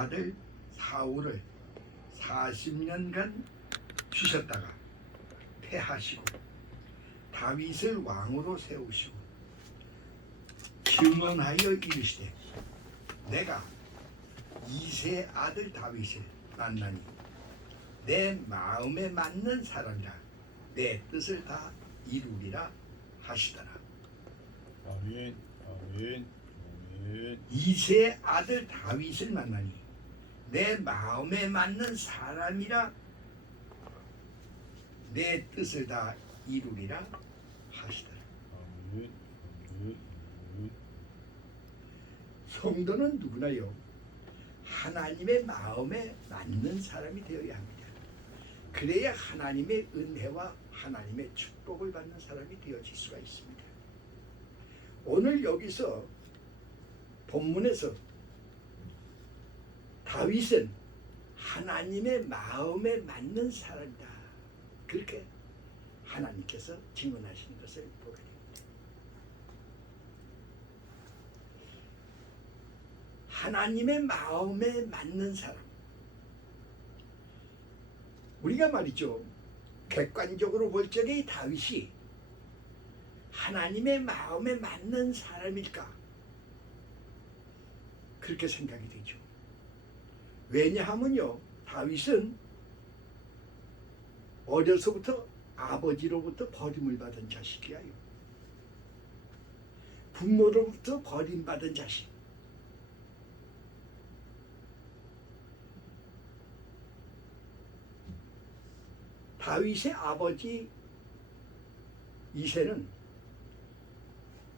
아들 사울을 40년간 주셨다가 패하시고 다윗을 왕으로 세우시고 증언하여 이르시되 내가 이세 아들 다윗을 만나니 내 마음에 맞는 사람이라 내 뜻을 다 이루리라 하시더라. 아멘, 아멘, 아멘. 이세 아들 다윗을 만나니 내 마음에 맞는 사람이라 내 뜻을 다 이루리라 하시더라. 아멘, 아멘, 아멘. 성도는 누구나요 하나님의 마음에 맞는 사람이 되어야 합니다. 그래야 하나님의 은혜와 하나님의 축복을 받는 사람이 되어질 수가 있습니다. 오늘 여기서 본문에서 다윗은 하나님의 마음에 맞는 사람이다, 그렇게 하나님께서 증언하시는 것을 보게 됩니다. 하나님의 마음에 맞는 사람, 우리가 말이죠 객관적으로 볼 적에 다윗이 하나님의 마음에 맞는 사람일까 그렇게 생각이 되죠. 왜냐하면요 다윗은 어려서부터 아버지로부터 버림을 받은 자식이에요. 부모로부터 버림받은 자식. 다윗의 아버지 이새는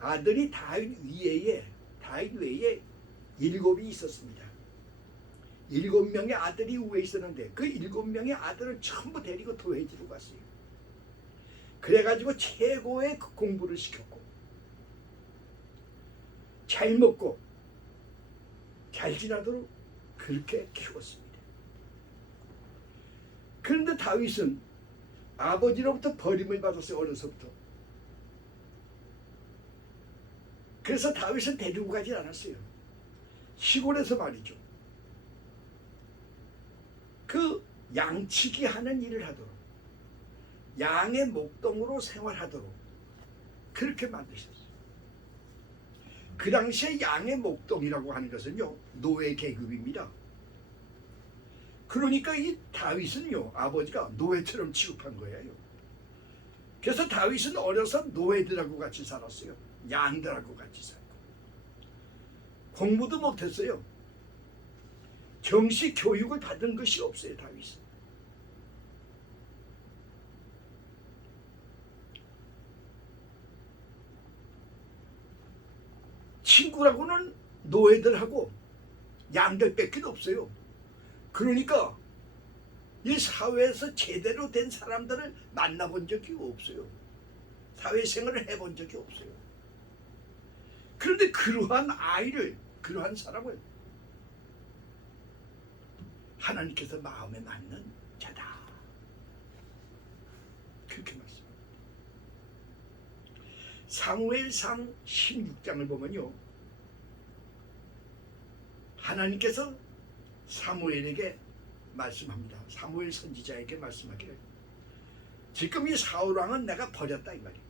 아들이 다윗 외에 7이 있었습니다. 7명의 아들이 위에 있었는데 그 7명의 아들을 전부 데리고 도회지로 갔어요. 그래가지고 최고의 공부를 시켰고 잘 먹고 잘 지나도록 그렇게 키웠습니다. 그런데 다윗은 아버지로부터 버림을 받았어요. 어려서부터. 그래서 다윗은 데리고 가지 않았어요. 시골에서 말이죠 그 양치기 하는 일을 하도록 양의 목동으로 생활하도록 그렇게 만드셨어요. 그 당시에 양의 목동이라고 하는 것은요 노예 계급입니다. 그러니까 이 다윗은요 아버지가 노예처럼 취급한 거예요. 그래서 다윗은 어려서 노예들하고 같이 살았어요. 양들하고 같이 살고 공부도 못했어요. 정식 교육을 받은 것이 없어요. 다윗은 친구라고는 노예들하고 양들밖에 없어요. 그러니까 이 사회에서 제대로 된 사람들을 만나본 적이 없어요. 사회생활을 해본 적이 없어요. 그런데 그러한 아이를, 그러한 사람을 하나님께서 마음에 맞는 자다, 그렇게 말씀합니다. 사무엘상 16장을 보면요 하나님께서 사무엘에게 말씀합니다. 사무엘 선지자에게 말씀하기를 지금 이 사울왕은 내가 버렸다 이 말이에요.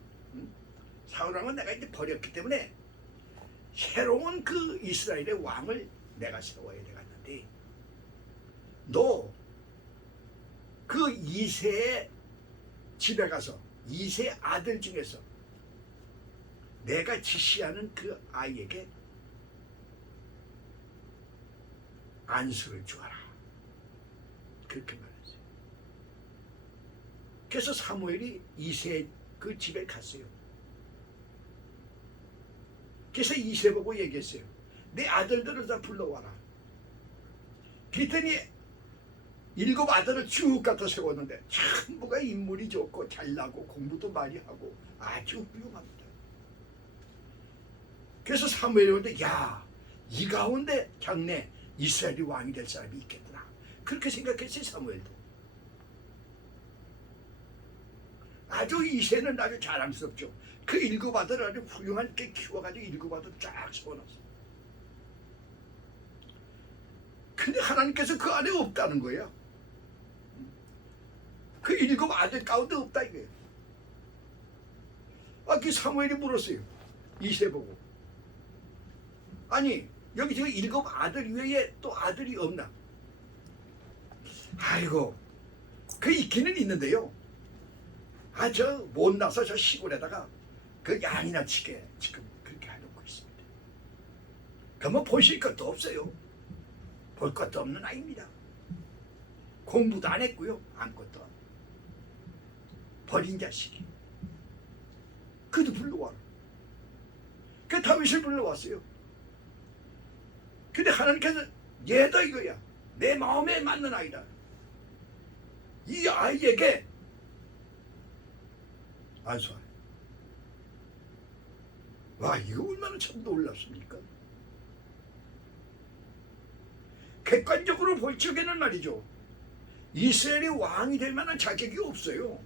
사울왕은 내가 이제 버렸기 때문에 새로운 그 이스라엘의 왕을 내가 세워야 되겠는데 너 그 이새의 집에 가서 이새 아들 중에서 내가 지시하는 그 아이에게 안수를 주어라, 그렇게 말했어요. 그래서 사무엘이 이새 그 집에 갔어요. 그래서 이새 보고 얘기했어요. 내 아들들을 다 불러와라. 그랬더니 7 아들을 쭉 갖다 세웠는데 전부가 인물이 좋고 잘나고 공부도 많이 하고 아주 훌륭합니다. 그래서 사무엘이 오는데 야, 이 가운데 장래 이스라엘이 왕이 될 사람이 있겠구나, 그렇게 생각했어요. 사무엘도 아주 이새는 아주 자랑스럽죠. 그 7 아들을 아주 훌륭하게 키워가지고 7 아들 쫙 세워놨어요. 근데 하나님께서 그 안에 없다는 거예요. 그 7 아들 가운데 없다 이거예요. 그 사무엘이 물었어요. 이세 보고. 아니 여기 지금 7 아들 외에 또 아들이 없나? 아이고 그 있기는 있는데요. 저 못나서 저 시골에다가 그 양이나 치게 지금 그렇게 해놓고 있습니다. 그러면 보실 것도 없어요. 볼 것도 없는 아이입니다. 공부도 안 했고요. 아무것도. 버린 자식이. 그도 불러와라. 그 다윗을 불러왔어요. 근데 하나님께서 얘다 이거야. 내 마음에 맞는 아이다. 이 아이에게 안수하라. 와 이거 얼마나 참 놀랍습니까? 객관적으로 볼 적에는 말이죠. 이스라엘이 왕이 될 만한 자격이 없어요.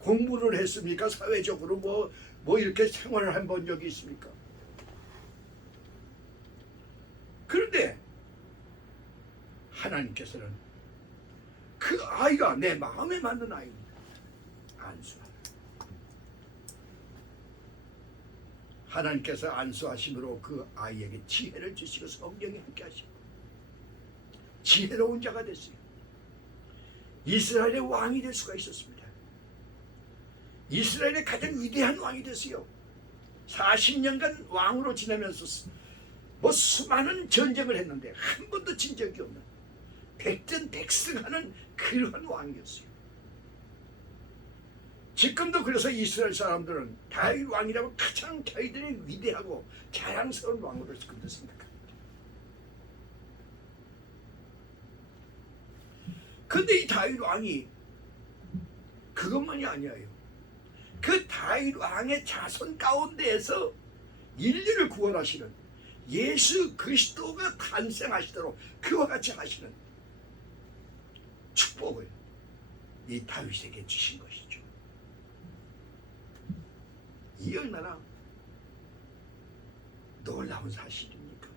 공부를 했습니까? 사회적으로 뭐 이렇게 생활을 해본 적이 있습니까? 그런데 하나님께서는 그 아이가 내 마음에 맞는 아이입니다. 안수하라. 하나님께서 안수하심으로 그 아이에게 지혜를 주시고 성령이 함께 하시고 지혜로운 자가 됐어요. 이스라엘의 왕이 될 수가 있었습니다. 이스라엘의 가장 위대한 왕이 됐어요. 40년간 왕으로 지내면서 수많은 전쟁을 했는데 한 번도 진 적이 없는 백전백승하는 그러한 왕이었어요. 지금도 그래서 이스라엘 사람들은 다윗 왕이라고 가장 자기들의 위대하고 자랑스러운 왕으로 지금도 생각합니다. 근데 이 다윗 왕이 그것만이 아니에요. 그 다윗 왕의 자손 가운데에서 인류를 구원하시는 예수 그리스도가 탄생하시도록 그와 같이 하시는 축복을 이 다윗에게 주신 것이죠. 이 얼마나 놀라운 사실입니까?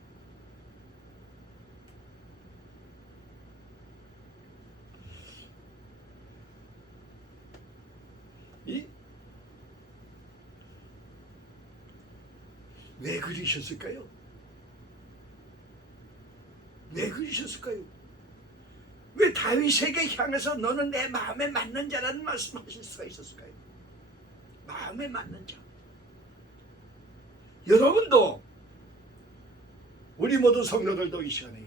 왜 그러셨을까요? 왜 그러셨을까요? 왜 다윗에게 향해서 너는 내 마음에 맞는 자라는 말씀하실 수가 있었을까요? 마음에 맞는 자. 여러분도 우리 모든 성도들도 이 시간에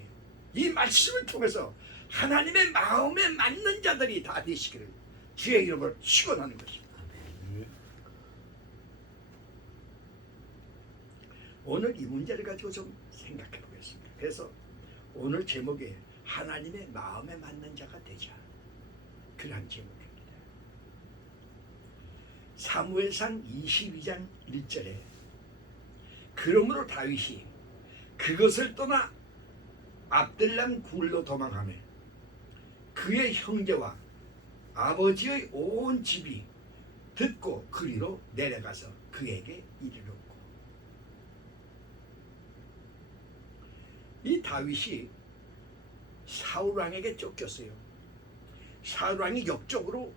이 말씀을 통해서 하나님의 마음에 맞는 자들이 다 되시기를 주의 이름으로 축원하는 것입니다. 오늘 이 문제를 가지고 좀 생각해 보겠습니다. 그래서 오늘 제목에 하나님의 마음에 맞는 자가 되자, 그러한 제목입니다. 사무엘상 22장 1절에 그러므로 다윗이 그것을 떠나 압들람 굴로 도망하며 그의 형제와 아버지의 온 집이 듣고 그리로 내려가서 그에게 이르렀고, 이 다윗이 사울왕에게 쫓겼어요. 사울왕이 역적으로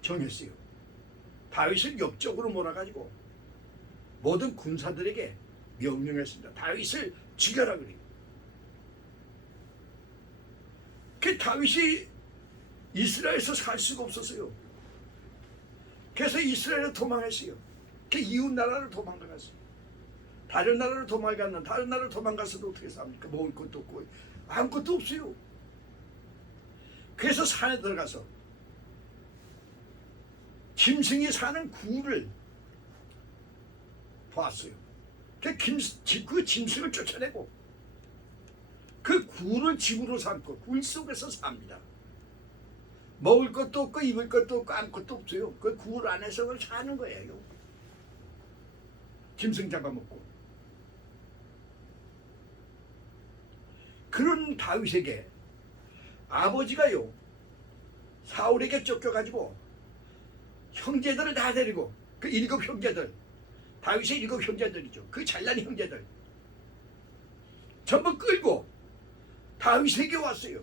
정했어요. 다윗을 역적으로 몰아가지고 모든 군사들에게 명령했습니다. 다윗을 죽여라 그래요. 그 다윗이 이스라엘에서 살 수가 없었어요. 그래서 이스라엘로 도망했어요. 그 이웃 나라를 도망갔어요. 다른 나라로 도망갔는 다른 나라로 도망가서도 어떻게 삽니까? 먹을 것도 없고 아무것도 없어요. 그래서 산에 들어가서 짐승이 사는 굴을 봤어요. 그 짐승을 쫓아내고 그 굴을 집으로 삼고 굴 속에서 삽니다. 먹을 것도 없고 입을 것도 없고 아무것도 없어요. 그 굴 안에서 사는 거예요. 짐승 잡아먹고. 그런 다윗에게 아버지가요 사울에게 쫓겨가지고 형제들을 다 데리고 그 7 형제들, 다윗의 7 형제들이죠. 그 잘난 형제들 전부 끌고 다윗에게 왔어요.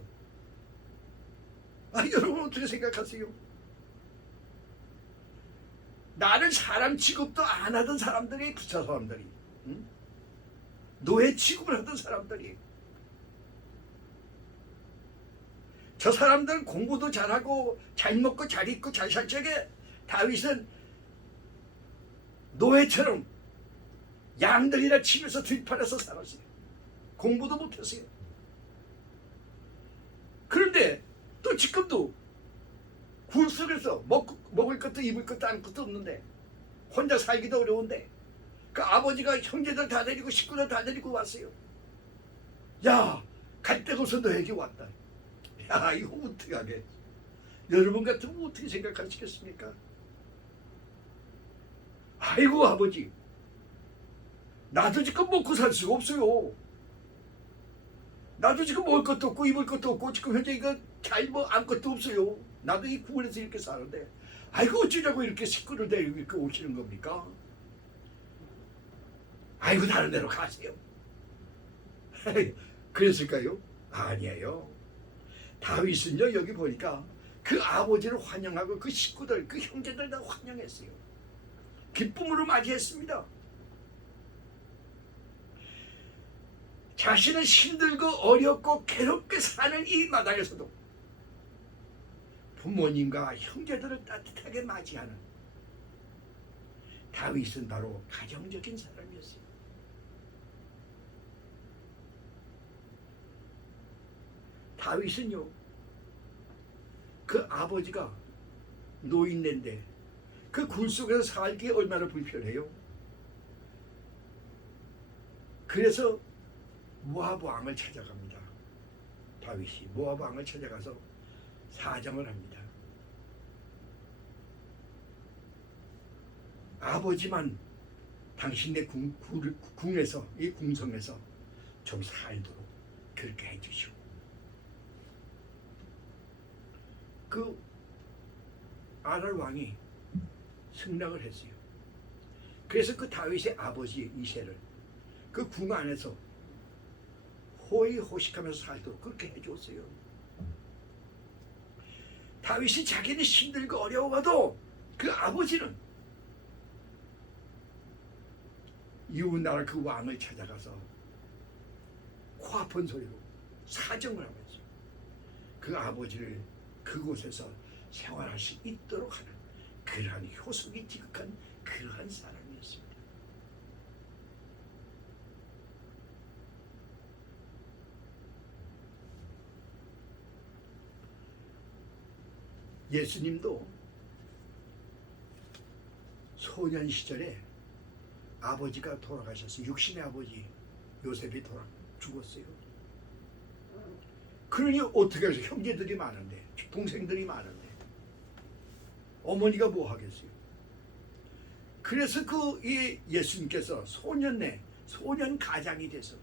아, 여러분 어떻게 생각하세요? 나를 사람 취급도 안 하던 사람들이, 부자 사람들이, 응? 노예 취급을 하던 사람들이, 저 사람들은 공부도 잘하고 잘 먹고 잘 입고 잘 살 적에 다윗은 노예처럼 양들이나 치면서 들판에서 살았어요. 공부도 못했어요. 그런데 또 지금도 굴 속에서 먹을 것도 입을 것도 아무것도 없는데, 혼자 살기도 어려운데 그 아버지가 형제들 다 데리고 식구들 다 데리고 왔어요. 야, 갈 데가 없어 너에게 왔다. 야, 이거 어떻게 하게? 여러분 같으면 어떻게 생각하시겠습니까? 아이고 아버지, 나도 지금 먹고 살 수가 없어요. 나도 지금 먹을 것도 없고 입을 것도 없고 지금 현재 이거 잘 뭐 아무것도 없어요. 나도 이 구원에서 이렇게 사는데, 아이고 어쩌자고 이렇게 식구를 데리고 이렇게 오시는 겁니까? 아이고 다른 데로 가세요. 그랬을까요? 아니에요. 다윗은요, 여기 보니까 그 아버지를 환영하고 그 식구들, 그 형제들 다 환영했어요. 기쁨으로 맞이했습니다. 자신은 힘들고 어렵고 괴롭게 사는 이 마당에서도 부모님과 형제들을 따뜻하게 맞이하는 다윗은 바로 가정적인 사람이었어요. 다윗은요, 그 아버지가 노인네인데 그 굴 속에서 살기 얼마나 불편해요. 그래서 모압 왕을 찾아갑니다. 다윗이 모압 왕을 찾아가서 사정을 합니다. 아버지만 당신네 궁에서, 이 궁성에서 좀 살도록 그렇게 해주시오. 그 아랄 왕이 승낙을 했어요. 그래서 그 다윗의 아버지 이새를 그 궁 안에서 호의호식하면서 살도록 그렇게 해줬어요. 다윗이 자기는 힘들고 어려워도 그 아버지는 이웃나라 그 왕을 찾아가서 코 아픈 소리로 사정을 하면서 그 아버지를 그곳에서 생활할 수 있도록 하는 그러한 효속이 지극한 그러한 사람이었습니다. 예수님도 소년 시절에 아버지가 돌아가셨어요. 육신의 아버지 요셉이 죽었어요. 그러니 어떻게 해서 형제들이 많은데, 동생들이 많은데 어머니가 뭐 하겠어요? 그래서 그 예수님께서 소년 가장이 돼서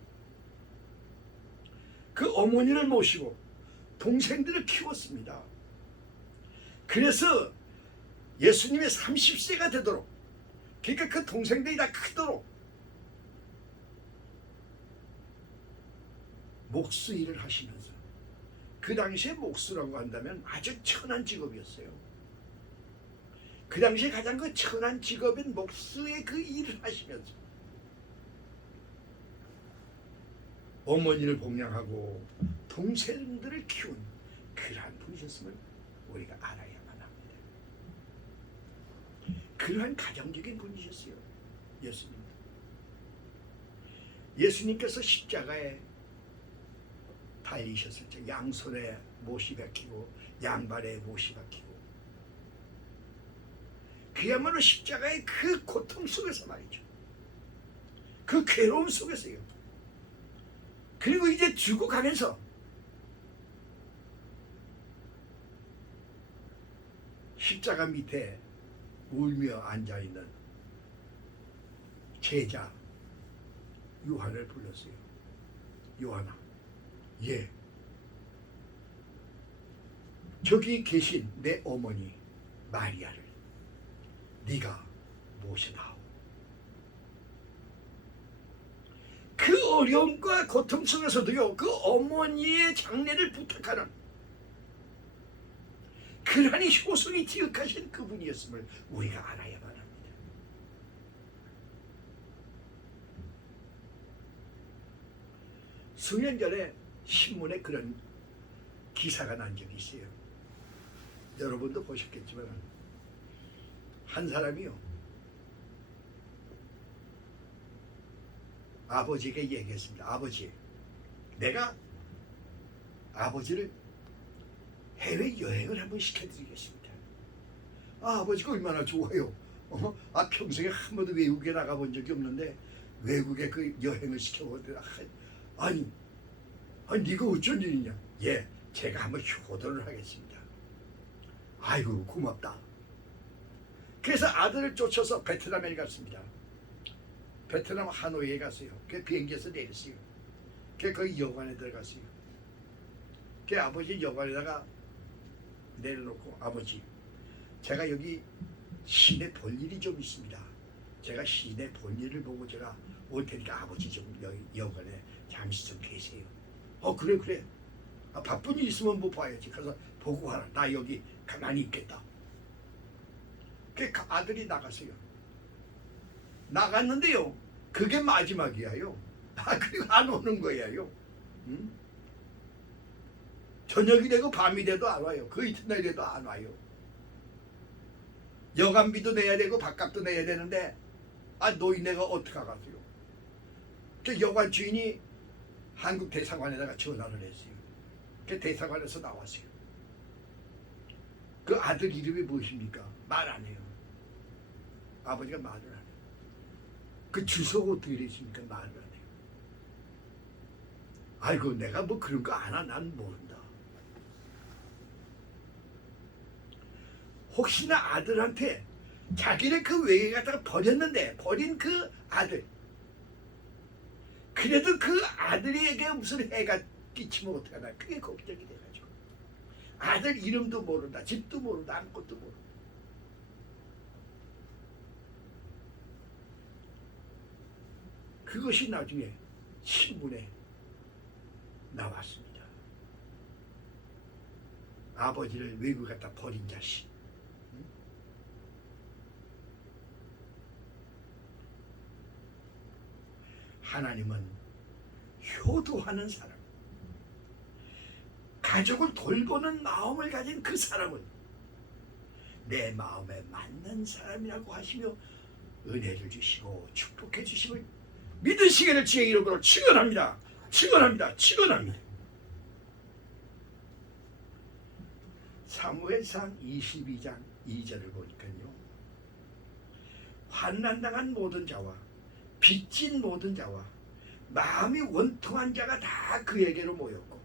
그 어머니를 모시고 동생들을 키웠습니다. 그래서 예수님의 30세가 되도록, 그러니까 그 동생들이 다 크도록 목수 일을 하시면서, 그 당시에 목수라고 한다면 아주 천한 직업이었어요. 그 당시에 가장 그 천한 직업인 목수의 그 일을 하시면서 어머니를 봉양하고 동생들을 키운 그러한 분이셨음을 우리가 알아야만 합니다. 그러한 가정적인 분이셨어요. 예수님. 예수님께서 십자가에 달리셨을 때 양손에 못이 박히고 양발에 못이 박히고, 그야말로 십자가의 그 고통 속에서 말이죠. 그 괴로움 속에서요. 그리고 이제 죽어가면서 십자가 밑에 울며 앉아있는 제자 요한을 불렀어요. 요한아, 예, 저기 계신 내 어머니 마리아를 네가 모셔다오. 그 어려움과 고통 속에서도요 그 어머니의 장례를 부탁하는 그러니 효성이 지극하신 그분이었음을 우리가 알아야만 합니다. 수년 전에 신문에 그런 기사가 난 적이 있어요. 여러분도 보셨겠지만 한 사람이요 아버지에게 얘기했습니다. 아버지, 내가 아버지를 해외여행을 한번 시켜드리겠습니다. 아버지가 얼마나 좋아요. 평생에 한 번도 외국에 나가본 적이 없는데 외국에 그 여행을 시켜보더라. 아니 네가 어쩐 일이냐. 예, 제가 한번 효도를 하겠습니다. 아이고 고맙다. 그래서 아들을 쫓아서 베트남에 갔습니다. 베트남 하노이에 갔어요. 그 비행기에서 내렸어요. 그 거기 여관에 들어갔어요. 그 아버지 여관에다가 내려놓고 아버지, 제가 여기 시내 볼 일이 좀 있습니다. 제가 시내 볼 일을 보고 제가 올 테니까 아버지 좀 여기 여관에 잠시 좀 계세요. 그래. 바쁜 일 있으면 뭐 봐야지. 가서 보고 와라. 나 여기 가만히 있겠다. 그 아들이 나갔어요. 나갔는데요. 그게 마지막이야요. 그리고 안 오는 거야요. 응? 저녁이 되고 밤이 돼도 안 와요. 그 이튿날이 돼도 안 와요. 여간비도 내야 되고 밥값도 내야 되는데 노인네가 어떻게 하겠어요. 그 여관 주인이 한국 대사관에다가 전화를 했어요. 그 대사관에서 나왔어요. 그 아들 이름이 무엇입니까? 말 안 해요. 아버지가 말을 안 해요. 그 주소가 어떻게 되십니까? 말을 안 해요. 아이고 내가 뭐 그런 거 아나? 난 모른다. 혹시나 아들한테 자기를 그 외에 갖다가 버렸는데 버린 그 아들, 그래도 그 아들에게 무슨 해가 끼치면 어떡하나, 그게 걱정이 돼가지고 아들 이름도 모른다, 집도 모른다, 아무것도 모른다. 그것이 나중에 신문에 나왔습니다. 아버지를 외국 갖다 버린 자식. 하나님은 효도하는 사람, 가족을 돌보는 마음을 가진 그 사람은 내 마음에 맞는 사람이라고 하시며 은혜를 주시고 축복해 주심을 믿으시기를 주의 이름으로 축원합니다. 축원합니다. 사무엘상 22장 2절을 보니까요, 환난당한 모든 자와 빚진 모든 자와 마음이 원통한 자가 다 그에게로 모였고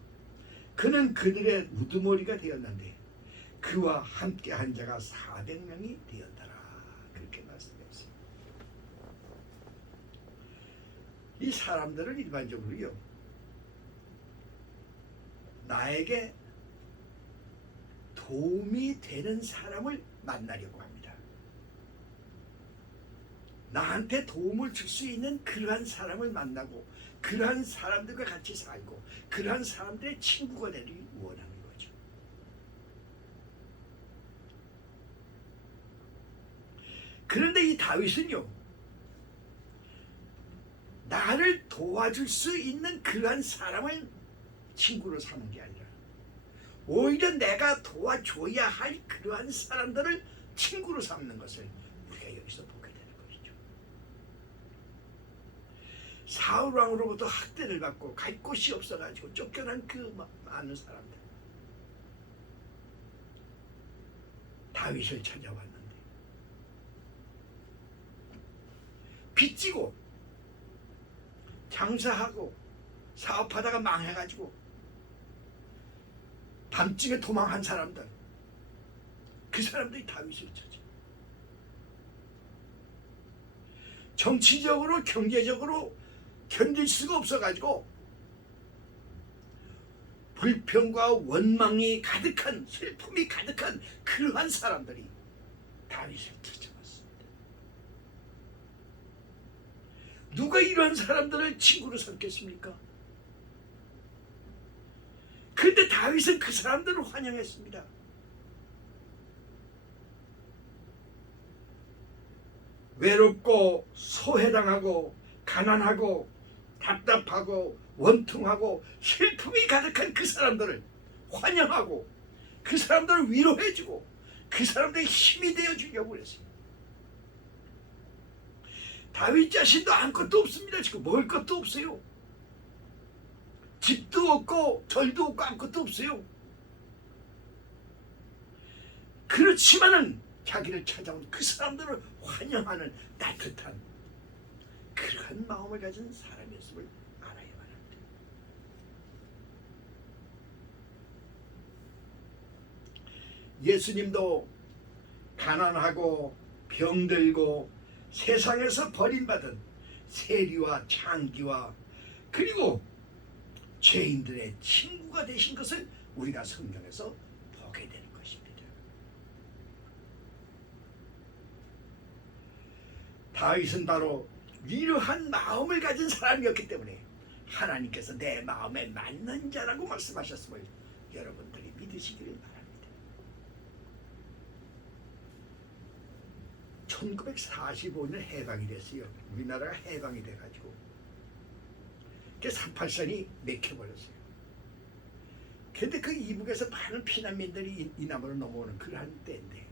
그는 그들의 우두머리가 되었는데 그와 함께한 자가 400명이 되었더라. 그렇게 말씀했어요. 이 사람들은 일반적으로요, 나에게 도움이 되는 사람을 만나려고 합니다. 나한테 도움을 줄 수 있는 그러한 사람을 만나고 그러한 사람들과 같이 살고 그러한 사람들의 친구가 되기 원하는 거죠. 그런데 이 다윗은요, 나를 도와줄 수 있는 그러한 사람을 친구로 삼는 게 아니라 오히려 내가 도와줘야 할 그러한 사람들을 친구로 삼는 것을 우리가 여기서 보게 되는 것이죠. 사울 왕으로부터 학대를 받고 갈 곳이 없어가지고 쫓겨난 그 많은 사람들, 다윗을 찾아왔는데 빚지고 장사하고 사업하다가 망해가지고 밤중에 도망한 사람들, 그 사람들이 다윗을 찾아. 정치적으로 경제적으로 견딜 수가 없어가지고 불평과 원망이 가득한, 슬픔이 가득한 그러한 사람들이 다윗을 찾아왔습니다. 누가 이런 사람들을 친구로 삼겠습니까? 그런데 다윗은 그 사람들을 환영했습니다. 외롭고 소외당하고 가난하고 답답하고 원통하고 슬픔이 가득한 그 사람들을 환영하고 그 사람들을 위로해주고 그 사람들의 힘이 되어주려고 그랬어요. 다윗 자신도 아무것도 없습니다. 지금 먹을 것도 없어요. 집도 없고 절도 없고 아무것도 없어요. 그렇지만은 자기를 찾아온 그 사람들을 환영하는 따뜻한 그러한 마음을 가진 사람이었음을 알아야만 합니다. 예수님도 가난하고 병들고 세상에서 버림받은 세리와 창기와 그리고 죄인들의 친구가 되신 것을 우리가 성경에서 보게 되는 것입니다. 다윗은 바로 이러한 마음을 가진 사람이었기 때문에 하나님께서 내 마음에 맞는 자라고 말씀하셨음을 여러분들이 믿으시기를 바랍니다. 1945년 해방이 됐어요. 우리나라가 해방이 돼가지고 38선이 맥혀버렸어요. 근데 그 이북에서 많은 피난민들이 이 남으로 넘어오는 그러한 때인데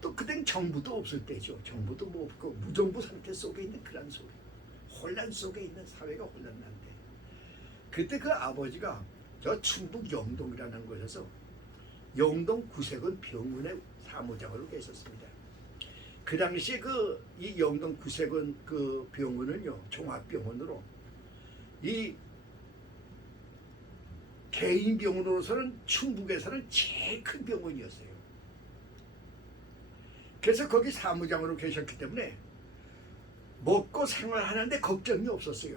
또 그땐 정부도 없을 때죠. 정부도 뭐 없고 무정부 상태 속에 있는 그런 속에 혼란 속에 있는 사회가 혼란난데 그때 그 아버지가 저 충북 영동이라는 곳에서 영동 구세군 병원의 사무장으로 계셨습니다. 그 당시에 이 영동 구세군 그 병원은요 종합병원으로 이 개인 병원으로서는 충북에서는 제일 큰 병원이었어요. 그래서 거기 사무장으로 계셨기 때문에 먹고 생활하는데 걱정이 없었어요.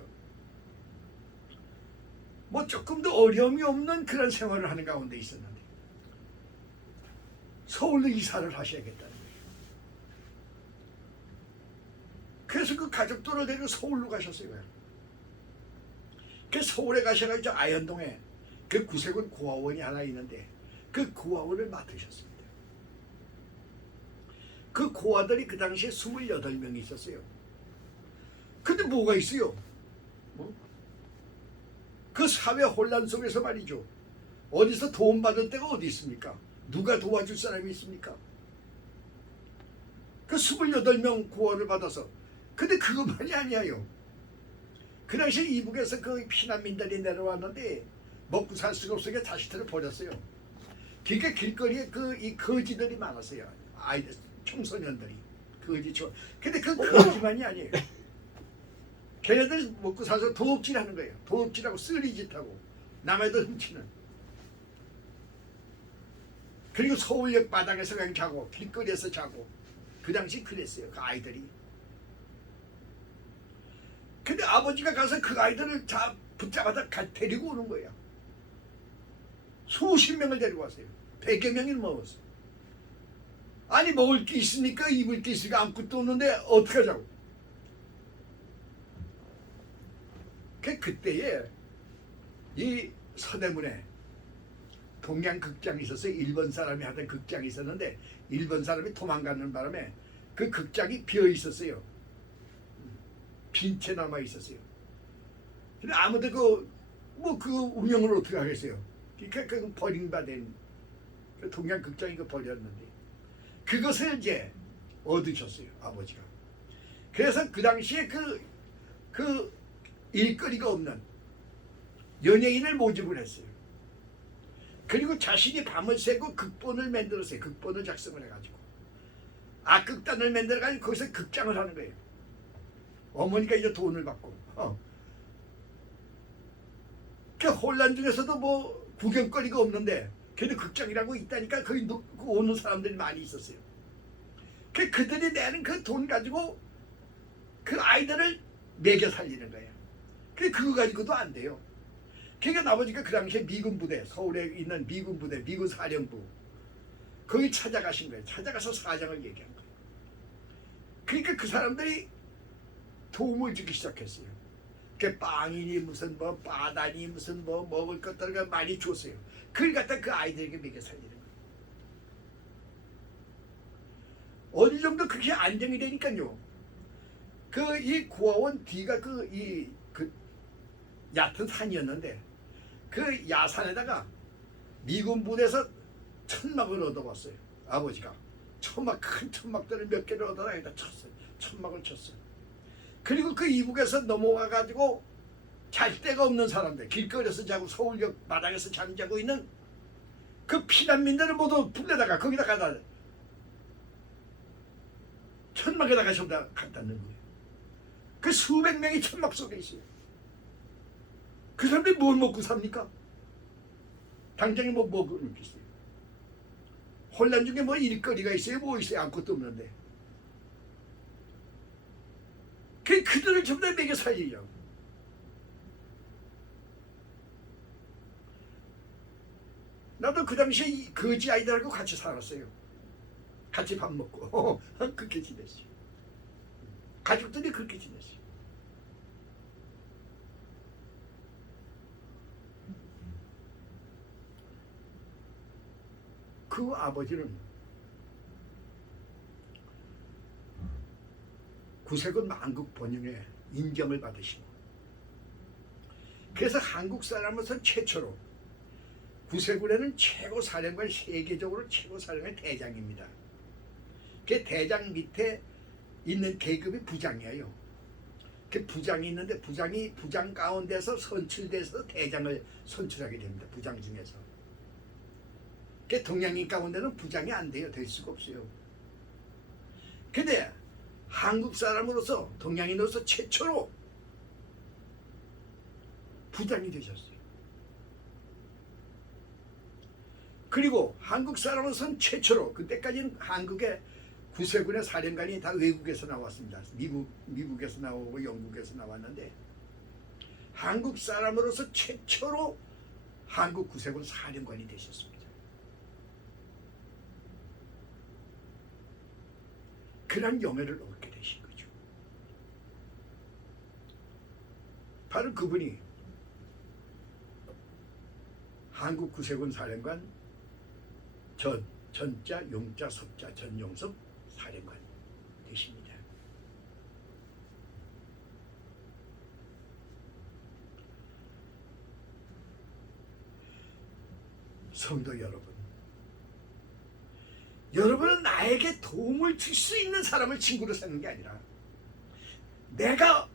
뭐 조금 더 어려움이 없는 그런 생활을 하는 가운데 있었는데 서울로 이사를 하셔야겠다는 거예요. 그래서 그 가족들을 데리고 서울로 가셨어요. 그 서울에 가셔가지고 아현동에 그 구세군 고아원이 하나 있는데 그 고아원을 맡으셨습니다. 그 고아들이 그 당시에 28명이 있었어요. 근데 뭐가 있어요? 그 사회 혼란 속에서 말이죠. 어디서 도움받을 데가 어디 있습니까? 누가 도와줄 사람이 있습니까? 그 28명 고아를 받아서 근데 그것만이 아니에요. 그 당시에 이북에서 그 피난민들이 내려왔는데 먹고 살 수가 없으니까 자식들을 버렸어요. 그러니까 길거리에 이 거지들이 많았어요. 아이들, 청소년들이 거지죠. 근데 그 거지만이 아니에요. 걔네들 먹고 사서 도둑질하는 거예요. 도둑질하고 쓰리짓하고 남의 돈 훔치는. 그리고 서울역 바닥에서 그냥 자고 길거리에서 자고 그 당시 그랬어요. 그 아이들이. 근데 아버지가 가서 그 아이들을 다 붙잡아다 데리고 오는 거예요. 수십 명을 데리고 왔어요. 100여 명이 먹었어요. 아니 먹을 게 있으니까 입을 게 있으니까 아무것도 없는데 어떡하자고. 그때에 이 서대문에 동양극장이 있어서 일본 사람이 하던 극장이 있었는데 일본 사람이 도망가는 바람에 그 극장이 비어 있었어요. 빈 채 남아 있었어요. 근데 아무도 그 운영을 어떻게 하겠어요? 그러니까 그 버림받은 그 동양극장이 버렸는데 그것을 이제 얻으셨어요 아버지가. 그래서 그 당시에 그 일거리가 없는 연예인을 모집을 했어요. 그리고 자신이 밤을 새고 극본을 만들었어요. 극본을 작성을 해가지고 악극단을 만들어가지고 거기서 극장을 하는 거예요. 어머니가 이제 돈을 받고 그 혼란 중에서도 뭐 구경거리가 없는데 그래도 극장이라고 있다니까 거기 오는 사람들이 많이 있었어요. 그들이 내는 그 돈 가지고 그 아이들을 먹여 살리는 거예요. 그거 가지고도 안 돼요. 그러니까 아버지가 그 당시에 미군 부대, 서울에 있는 미군 부대, 미군 사령부 거기 찾아가신 거예요. 찾아가서 사정을 얘기한 거예요. 그러니까 그 사람들이 도움을 주기 시작했어요. 그 빵이니 무슨 뭐 바다니 무슨 뭐 먹을 것들을 많이 줬어요. 그걸 갖다 그 아이들에게 먹여 살리는 거예요. 어느 정도 그게 안정이 되니까요. 그 이 구하원 뒤가 그 얕은 산이었는데 그 야산에다가 미군 부대에서 천막을 얻어왔어요. 아버지가 천막 큰 천막들을 몇 개를 얻어다 여기다 쳤어요. 천막을 쳤어요. 그리고 그 이북에서 넘어와 가지고 잘 데가 없는 사람들, 길거리에서 자고 서울역 마당에서 잠자고 있는 그 피난민들을 모두 불러다가 거기다 갖다 천막에다가 저기다 갖다 넣는 거예요. 그 수백 명이 천막 속에 있어요. 그 사람들이 뭘 먹고 삽니까? 당장에 뭐 먹을 게 있어요. 혼란 중에 뭐 일거리가 있어요? 뭐 있어요? 아무것도 없는데. 그들을 전부 다 먹여 살리려고. 나도 그 당시에 이 거지 아이들하고 같이 살았어요. 같이 밥 먹고 그렇게 지냈어요. 가족들이 그렇게 지냈어요. 그 아버지는 구세군 만국 번영에 인정을 받으시고, 그래서 한국 사람으로서 최초로 구세군에는 최고 사령관, 세계적으로 최고 사령관 대장입니다. 그 대장 밑에 있는 계급이 부장이에요. 그 부장이 있는데 부장 가운데서 선출돼서 대장을 선출하게 됩니다. 부장 중에서. 그 동양인 가운데는 부장이 안 돼요. 될 수가 없어요. 근데 한국 사람으로서, 동양인으로서 최초로 부장이 되셨어요. 그리고 한국 사람으로서는 최초로, 그때까지는 한국의 구세군의 사령관이 다 외국에서 나왔습니다. 미국에서 나오고 영국에서 나왔는데, 한국 사람으로서 최초로 한국 구세군 사령관이 되셨습니다. 그런 영예를 얻게 되신 거죠. 바로 그분이 한국 구세군 사령관 전자 용자 섭자 전용섭 사령관 되십니다. 성도 여러분, 여러분은 나에게 도움을 줄 수 있는 사람을 친구로 삼는 게 아니라 내가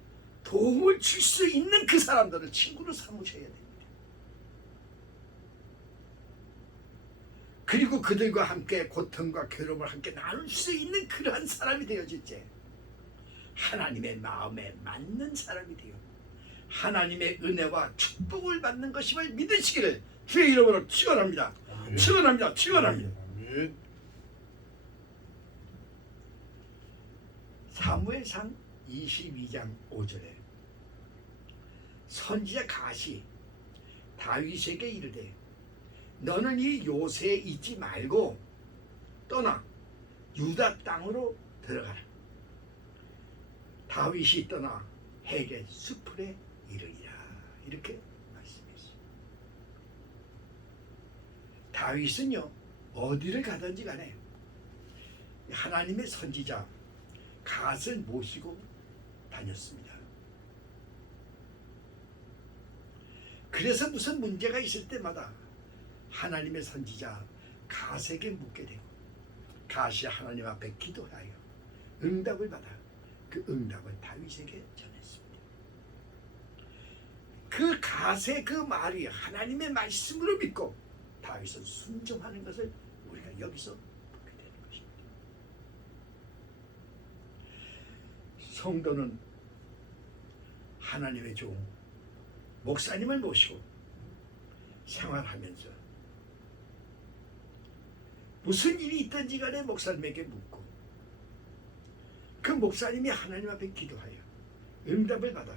도움을 줄 수 있는 그 사람들을 친구로 삼으셔야 됩니다. 그리고 그들과 함께 고통과 괴로움을 함께 나눌 수 있는 그러한 사람이 되어질 때 하나님의 마음에 맞는 사람이 되어 하나님의 은혜와 축복을 받는 것임을 믿으시기를 주의 이름으로 축원합니다. 축원합니다. 축원합니다. 사무엘상 22장 5절에 선지자 갓이 다윗에게 이르되 너는 이 요새에 있지 말고 떠나 유다 땅으로 들어가라. 다윗이 떠나 헬의 수풀에 이르리라. 이렇게 말씀했어요. 다윗은요, 어디를 가든지 간에 하나님의 선지자 갓을 모시고 다녔습니다. 그래서 무슨 문제가 있을 때마다 하나님의 선지자 갓에게 묻게 되고, 갓이 하나님 앞에 기도하여 응답을 받아 그 응답을 다윗에게 전했습니다. 그 갓의 그 말이 하나님의 말씀으로 믿고 다윗은 순종하는 것을 우리가 여기서 보게 되는 것입니다. 성도는 하나님의 종 목사님을 모시고 생활하면서 무슨 일이 있든지 간에 목사님에게 묻고 그 목사님이 하나님 앞에 기도하여 응답을 받아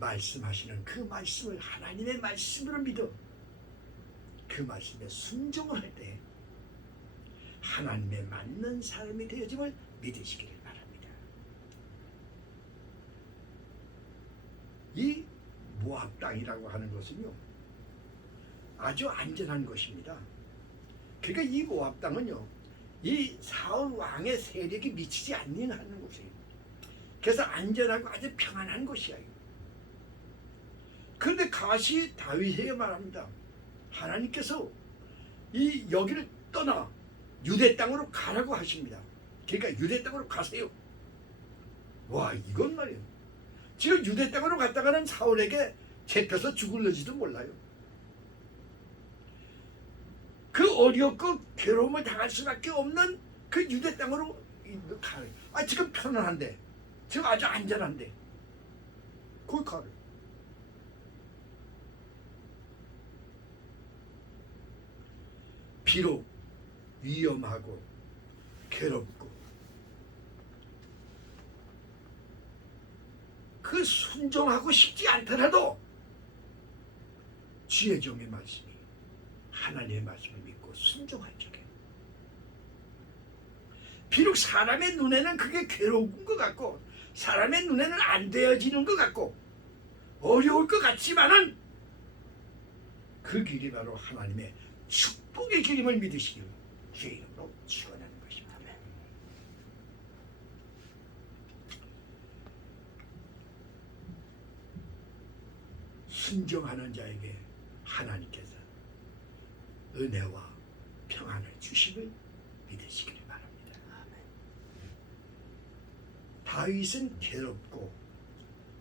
말씀하시는 그 말씀을 하나님의 말씀으로 믿어 그 말씀에 순종을 할 때 하나님의 맞는 사람이 되어짐을 믿으시기를 바랍니다. 이 모압 땅이라고 하는 것은요 아주 안전한 것입니다. 그러니까 이 모압 땅은요 이 사울 왕의 세력이 미치지 않는 하는 곳이에요. 그래서 안전하고 아주 평안한 곳이야. 그런데 가시 다윗에게 말합니다. 하나님께서 이 여기를 떠나 유대 땅으로 가라고 하십니다. 그러니까 유대 땅으로 가세요. 와, 이건 말이에요. 지금 유대 땅으로 갔다가는 사울에게 잡혀서 죽을는지도 몰라요. 그 어렵고 괴로움을 당할 수밖에 없는 그 유대 땅으로 가요. 아, 지금 편안한데, 지금 아주 안전한데, 거기 가요. 비록 위험하고 괴롭고 그 순종하고 싶지 않더라도 주의 종의 말씀이 하나님의 말씀을 믿고 순종할 적에 비록 사람의 눈에는 그게 괴로운 것 같고 사람의 눈에는 안 되어지는 것 같고 어려울 것 같지만은 그 길이 바로 하나님의 축복의 길임을 믿으시기를 주의 이름으로 축원하는 것입니다. 순종하는 자에게 하나님께서 은혜와 평안을 주심을 믿으시기를 바랍니다. 다윗은 괴롭고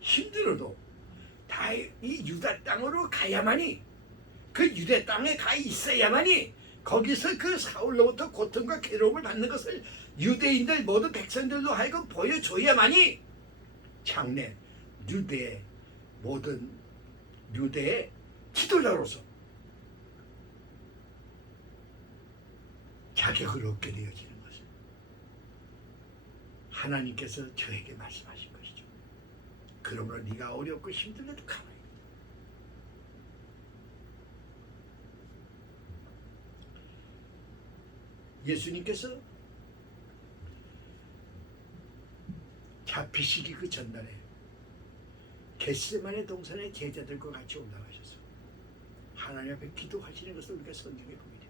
힘들어도 이 유다 땅으로 가야만이 그 유대 땅에 가 있어야만이 거기서 그 사울로부터 고통과 괴로움을 받는 것을 유대인들 모든 백성들도 하여금 보여줘야만이 장래 유대의 모든 유대의 지도자로서 자격을 얻게 되어지는 것을 하나님께서 저에게 말씀하신 것이죠. 그러므로 네가 어렵고 힘들어도 가만히 예수님께서 잡히시기 그 전날에 겟세마네 동산에 제자들과 같이 올라가셔서 하나님 앞에 기도하시는 것을 우리가 성경에 보게 됩니다.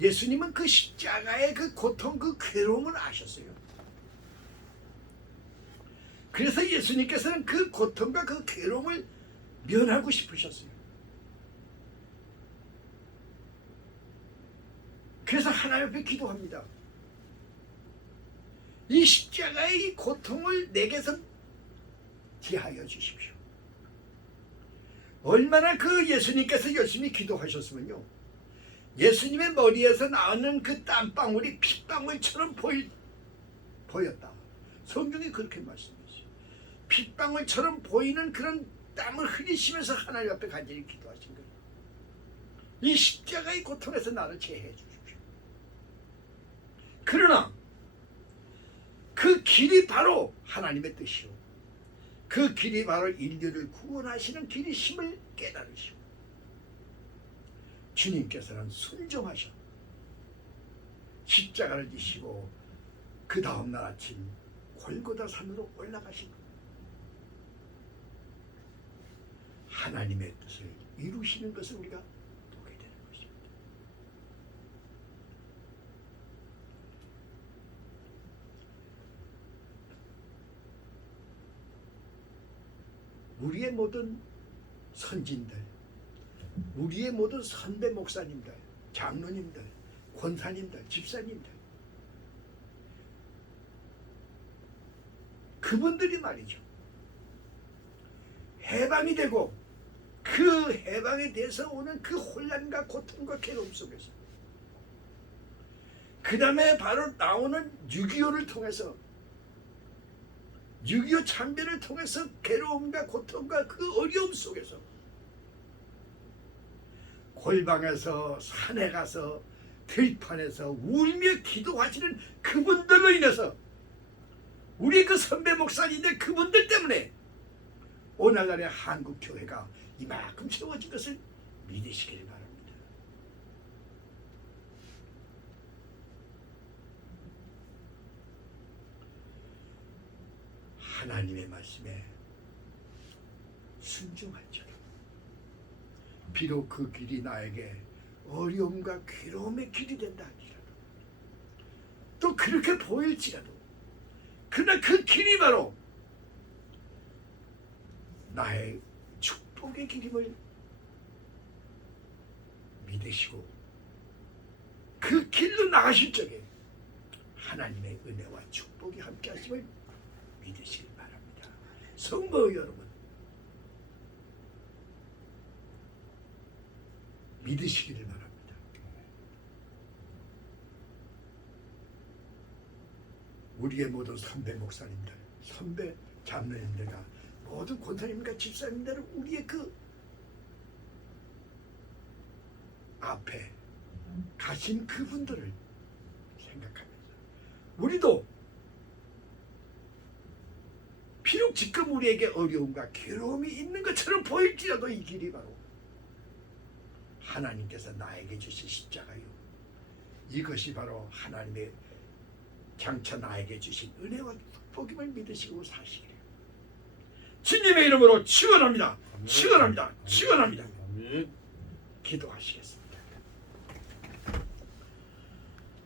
예수님은 그 십자가의 그 고통, 그 괴로움을 아셨어요. 그래서 예수님께서는 그 고통과 그 괴로움을 면하고 싶으셨어요. 그래서 하나님 앞에 기도합니다. 이 십자가의 이 고통을 내게서 제하여 주십시오. 얼마나 그 예수님께서 열심히 기도하셨으면요. 예수님의 머리에서 나오는 그 땀방울이 핏방울처럼 보였다. 성경이 그렇게 말씀했어요. 핏방울처럼 보이는 그런 땀을 흘리시면서 하나님 앞에 간절히 기도하신 거예요. 이 십자가의 고통에서 나를 제해 주십시오. 그러나 그 길이 바로 하나님의 뜻이요. 그 길이 바로 인류를 구원하시는 길이심을 깨달으시오. 주님께서는 순종하셔 십자가를 지시고 그 다음날 아침 골고다 산으로 올라가시고 하나님의 뜻을 이루시는 것을 우리가 보게 되는 것입니다. 우리의 모든 선진들, 우리의 모든 선배 목사님들, 장로님들, 권사님들, 집사님들, 그분들이 말이죠. 해방이 되고 그 해방에 대해서 오는 그 혼란과 고통과 괴로움 속에서 그 다음에 바로 나오는 6.25를 통해서 6.25 참배를 통해서 괴로움과 고통과 그 어려움 속에서 골방에서 산에 가서 들판에서 울며 기도하시는 그분들로 인해서 우리 그 선배 목사님들 그분들 때문에 오늘날의 한국 교회가 이만큼 세워진 것을 믿으시길 바랍니다. 하나님의 말씀에 순종할지어다. 비록 그 길이 나에게 어려움과 괴로움의 길이 된다 할지라도, 또 그렇게 보일지라도, 그러나 그 길이 바로 나의 축복의 길임을 믿으시고 그 길로 나가실 적에 하나님의 은혜와 축복이 함께 하심을 믿으시기 바랍니다. 성도 여러분, 믿으시기를 바랍니다. 우리의 모든 선배 목사님들, 선배 장로님들과 모든 권사님과 집사님들은 우리의 그 앞에 가신 그분들을 생각하면서 우리도 비록 지금 우리에게 어려움과 괴로움이 있는 것처럼 보일지라도 이 길이 바로 하나님께서 나에게 주신 십자가요, 이것이 바로 하나님의 장차 나에게 주신 은혜와 축복임을 믿으시고 사시기를 주님의 이름으로 축원합니다. 축원합니다. 축원합니다. 아멘. 기도하시겠습니다.